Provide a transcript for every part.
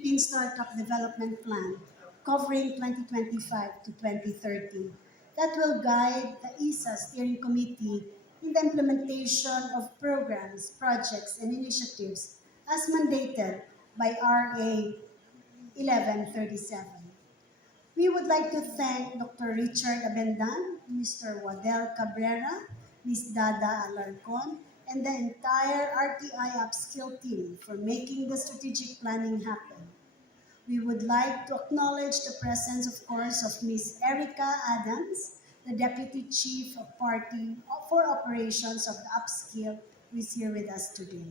Philippine Startup Development Plan covering 2025 to 2030 that will guide the ESA Steering Committee in the implementation of programs, projects, and initiatives as mandated by RA 1137. We would like to thank Dr. Richard Abendan, Mr. Wadel Cabrera, Ms. Dada Alarcon, and the entire RTI Upskill team for making the strategic planning happen. We would like to acknowledge the presence, of course, of Ms. Erica Adams, the Deputy Chief of Party for Operations of the Upskill, who is here with us today.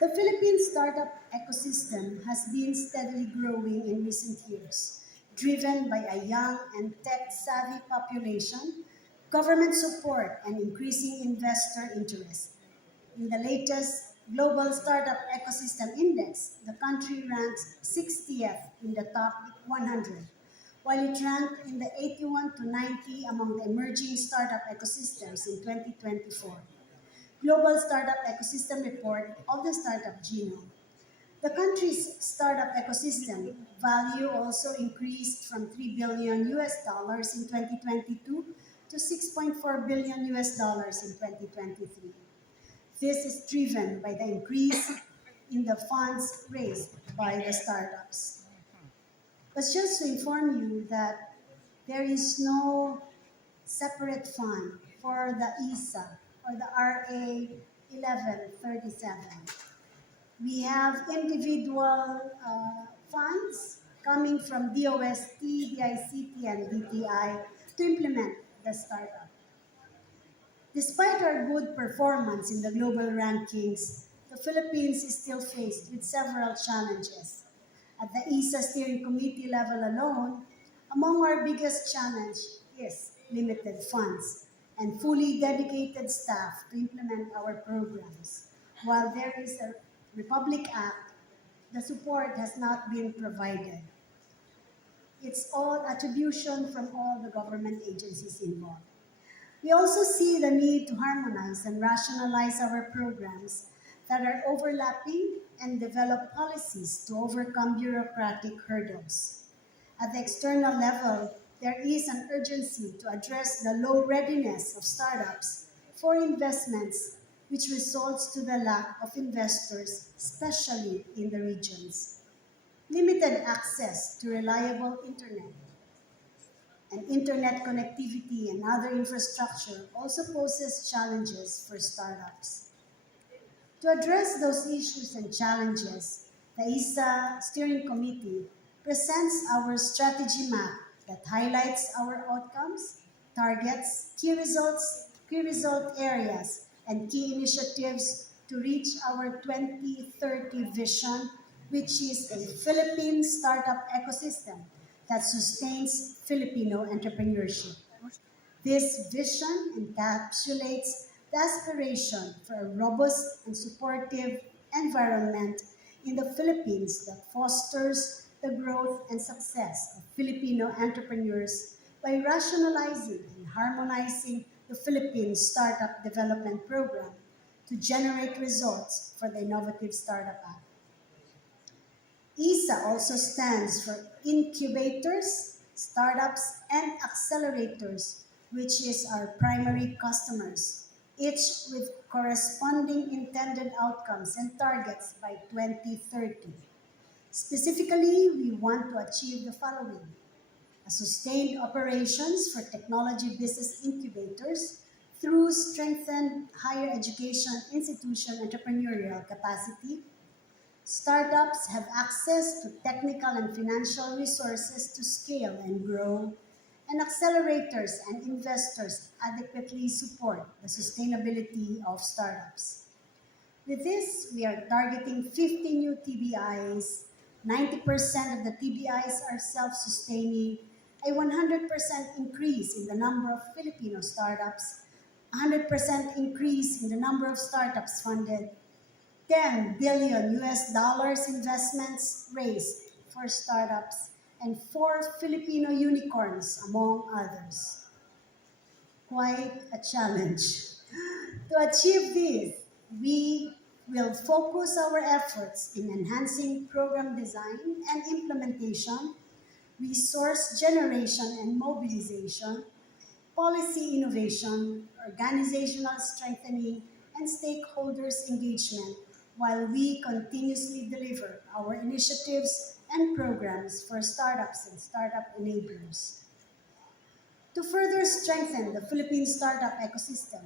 The Philippine startup ecosystem has been steadily growing in recent years, driven by a young and tech-savvy population, government support, and increasing investor interest. In the latest Global Startup Ecosystem Index, the country ranks 60th in the top 100, while it ranked in the 81 to 90 among the emerging startup ecosystems in 2024. Global Startup Ecosystem Report of the Startup Genome. The country's startup ecosystem value also increased from 3 billion US dollars in 2022 to 6.4 billion US dollars in 2023. This is driven by the increase in the funds raised by the startups. But just to inform you that there is no separate fund for the ESA or the RA 1137. We have individual funds coming from DOST, DICT, and DTI to implement the startup. Despite our good performance in the global rankings, the Philippines is still faced with several challenges. At the ESA Steering Committee level alone, among our biggest challenge is limited funds and fully dedicated staff to implement our programs. While there is a Republic Act, the support has not been provided. It's all attribution from all the government agencies involved. We also see the need to harmonize and rationalize our programs that are overlapping and develop policies to overcome bureaucratic hurdles. At the external level, there is an urgency to address the low readiness of startups for investments, which results to the lack of investors, especially in the regions. Limited access to reliable internet and internet connectivity and other infrastructure also poses challenges for startups. To address those issues and challenges, the ISA Steering Committee presents our strategy map that highlights our outcomes, targets, key result areas, and key initiatives to reach our 2030 vision, which is a Philippine startup ecosystem that sustains Filipino entrepreneurship. This vision encapsulates the aspiration for a robust and supportive environment in the Philippines that fosters the growth and success of Filipino entrepreneurs by rationalizing and harmonizing the Philippine Startup Development Program to generate results for the Innovative Startup Act. ISA also stands for incubators, startups, and accelerators, which is our primary customers, each with corresponding intended outcomes and targets by 2030. Specifically, we want to achieve the following: a sustained operations for technology business incubators through strengthened higher education institution entrepreneurial capacity. Startups have access to technical and financial resources to scale and grow, and accelerators and investors adequately support the sustainability of startups. With this, we are targeting 50 new TBIs. 90% of the TBIs are self-sustaining, a 100% increase in the number of Filipino startups, 100% increase in the number of startups funded, 10 billion US dollars investments raised for startups, and 4 Filipino unicorns, among others. Quite a challenge. To achieve this, we We'll focus our efforts in enhancing program design and implementation, resource generation and mobilization, policy innovation, organizational strengthening, and stakeholders' engagement while we continuously deliver our initiatives and programs for startups and startup enablers. To further strengthen the Philippine startup ecosystem,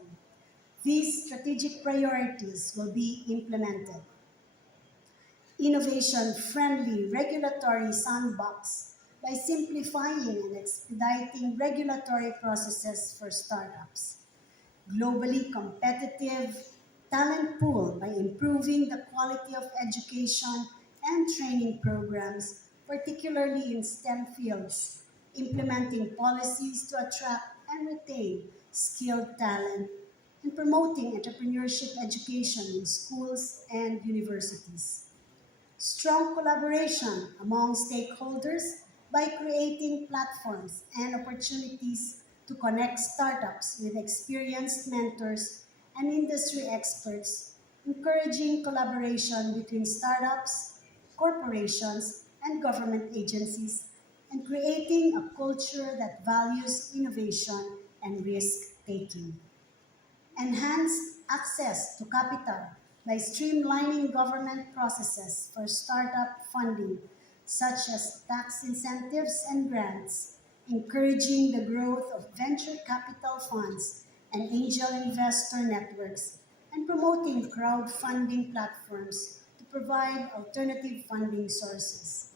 these strategic priorities will be implemented. Innovation-friendly regulatory sandbox by simplifying and expediting regulatory processes for startups. Globally competitive talent pool by improving the quality of education and training programs, particularly in STEM fields, implementing policies to attract and retain skilled talent, and promoting entrepreneurship education in schools and universities. Strong collaboration among stakeholders by creating platforms and opportunities to connect startups with experienced mentors and industry experts, encouraging collaboration between startups, corporations, and government agencies, and creating a culture that values innovation and risk taking. Enhanced access to capital by streamlining government processes for startup funding, such as tax incentives and grants, encouraging the growth of venture capital funds and angel investor networks, and promoting crowdfunding platforms to provide alternative funding sources.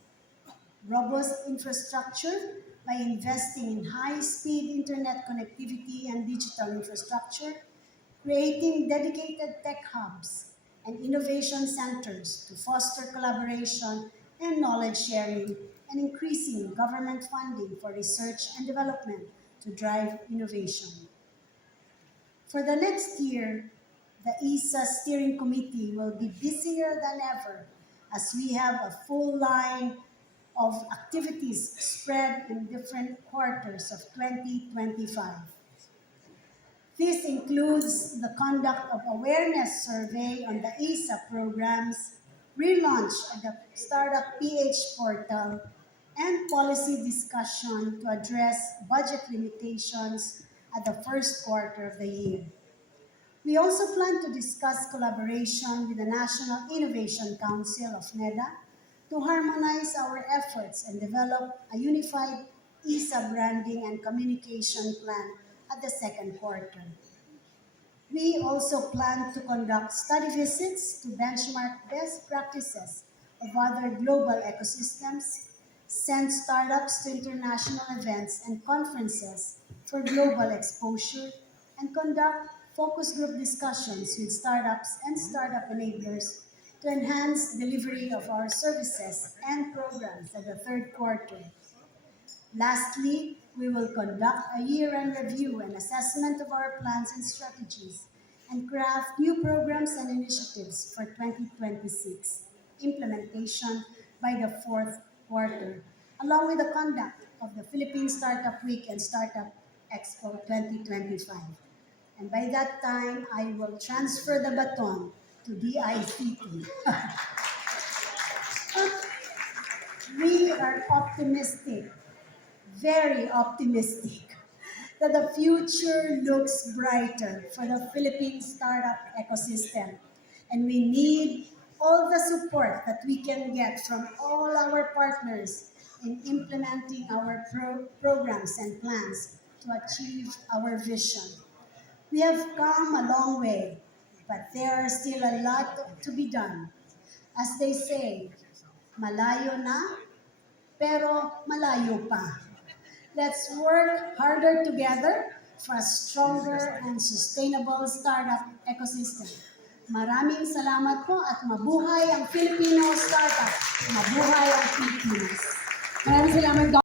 Robust infrastructure by investing in high-speed internet connectivity and digital infrastructure, creating dedicated tech hubs and innovation centers to foster collaboration and knowledge sharing, and increasing government funding for research and development to drive innovation. For the next year, the ESA Steering Committee will be busier than ever as we have a full line of activities spread in different quarters of 2025. This includes the conduct of awareness survey on the ESA programs, relaunch of the Startup PH portal, and policy discussion to address budget limitations at the first quarter of the year. We also plan to discuss collaboration with the National Innovation Council of NEDA to harmonize our efforts and develop a unified ESA branding and communication plan at the second quarter. We also plan to conduct study visits to benchmark best practices of other global ecosystems, send startups to international events and conferences for global exposure, and conduct focus group discussions with startups and startup enablers to enhance delivery of our services and programs at the third quarter. Lastly, we will conduct a year-end review and assessment of our plans and strategies and craft new programs and initiatives for 2026 implementation by the fourth quarter, along with the conduct of the Philippine Startup Week and Startup Expo 2025. And by that time, I will transfer the baton to DICT. We are optimistic, very optimistic, that the future looks brighter for the Philippine startup ecosystem. And we need all the support that we can get from all our partners in implementing our programs and plans to achieve our vision. We have come a long way, but there are still a lot to be done. As they say, malayo na, pero malayo pa. Let's work harder together for a stronger and sustainable startup ecosystem. Maraming salamat po at mabuhay ang Filipino startup. Mabuhay ang Pilipinas. Maraming salamat,